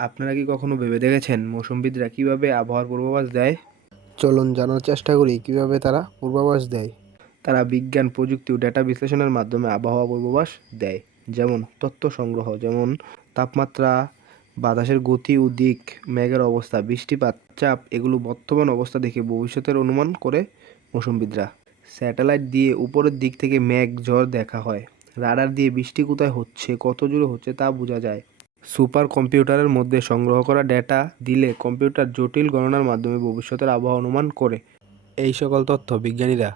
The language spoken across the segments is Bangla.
আপনারা কি কখনো ভেবে দেখেছেন মৌসুমবিদরা কিভাবে আবহাওয়ার পূর্বাভাস দেয়? চলুন জানার চেষ্টা করি কিভাবে তারা পূর্বাভাস দেয়। তারা বিজ্ঞান, প্রযুক্তি ও ডেটা বিশ্লেষণের মাধ্যমে আবহাওয়া পূর্বাভাস দেয়। যেমন তথ্য সংগ্রহ, যেমন তাপমাত্রা, বাতাসের গতি ও দিক, মেঘের অবস্থা, বৃষ্টিপাত, চাপ এগুলো বর্তমান অবস্থা দেখে ভবিষ্যতের অনুমান করে মৌসুমবিদরা। স্যাটেলাইট দিয়ে উপরের দিক থেকে মেঘ, ঝড় দেখা হয়। রাডার দিয়ে বৃষ্টি কোথায় হচ্ছে, কত জোরে হচ্ছে তা বোঝা যায়। সুপার কম্পিউটারের মধ্যে সংগ্রহ করা ডেটা দিলে কম্পিউটার জটিল গণনার মাধ্যমে ভবিষ্যতের আবহাওয়া অনুমান করে। এই সকল তথ্য বিজ্ঞানীরা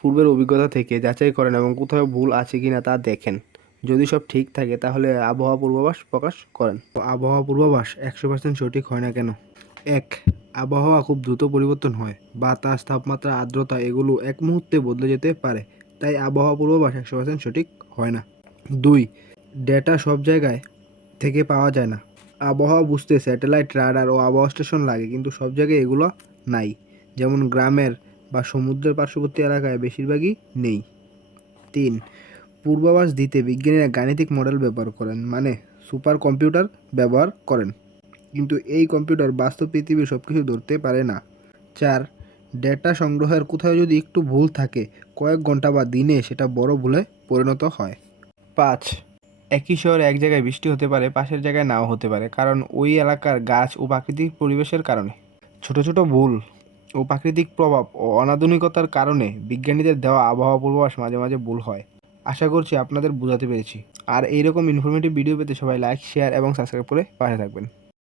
পূর্বের অভিজ্ঞতা থেকে যাচাই করেন এবং কোথাও ভুল আছে কিনা তা দেখেন। যদি সব ঠিক থাকে তাহলে আবহাওয়া পূর্বাভাস প্রকাশ করেন। তো আবহাওয়া পূর্বাভাস 100% সঠিক হয় না কেন? 1. আবহাওয়া খুব দ্রুত পরিবর্তন হয়। বাতাস, তাপমাত্রা, আর্দ্রতা এগুলো এক মুহূর্তে বদলে যেতে পারে, তাই আবহাওয়া পূর্বাভাস 100% সঠিক হয় না। 2. ডেটা সব জায়গায় থেকে পাওয়া যায় না। আবহাওয়া বুঝতে স্যাটেলাইট, রাডার ও আবহাওয়া স্টেশন লাগে, কিন্তু সব জায়গায় এগুলো নাই। যেমন গ্রামের বা সমুদ্রের পার্শ্ববর্তী এলাকায় বেশিরভাগই নেই। 3. পূর্বাভাস দিতে বিজ্ঞানীরা গাণিতিক মডেল ব্যবহার করেন, মানে সুপার কম্পিউটার ব্যবহার করেন, কিন্তু এই কম্পিউটার বাস্তব পৃথিবীর সব কিছু ধরতে পারে না। 4. ডেটা সংগ্রহের কোথাও যদি একটু ভুল থাকে, কয়েক ঘন্টা বা দিনে সেটা বড় ভুলে পরিণত হয়। 5. একই শহরে এক জায়গায় বৃষ্টি হতে পারে, পাশের জায়গায় নাও হতে পারে, কারণ ওই এলাকার গাছ ও প্রাকৃতিক পরিবেশের কারণে। ছোট ছোট ভুল ও প্রাকৃতিক প্রভাব ও অনাধুনিকতার কারণে বিজ্ঞানীদের দেওয়া আবহাওয়া পূর্বাভাস মাঝে মাঝে ভুল হয়। আশা করছি আপনাদের বোঝাতে পেরেছি। আর এইরকম ইনফরমেটিভ ভিডিও পেতে সবাই লাইক, শেয়ার এবং সাবস্ক্রাইব করে পাশে থাকবেন।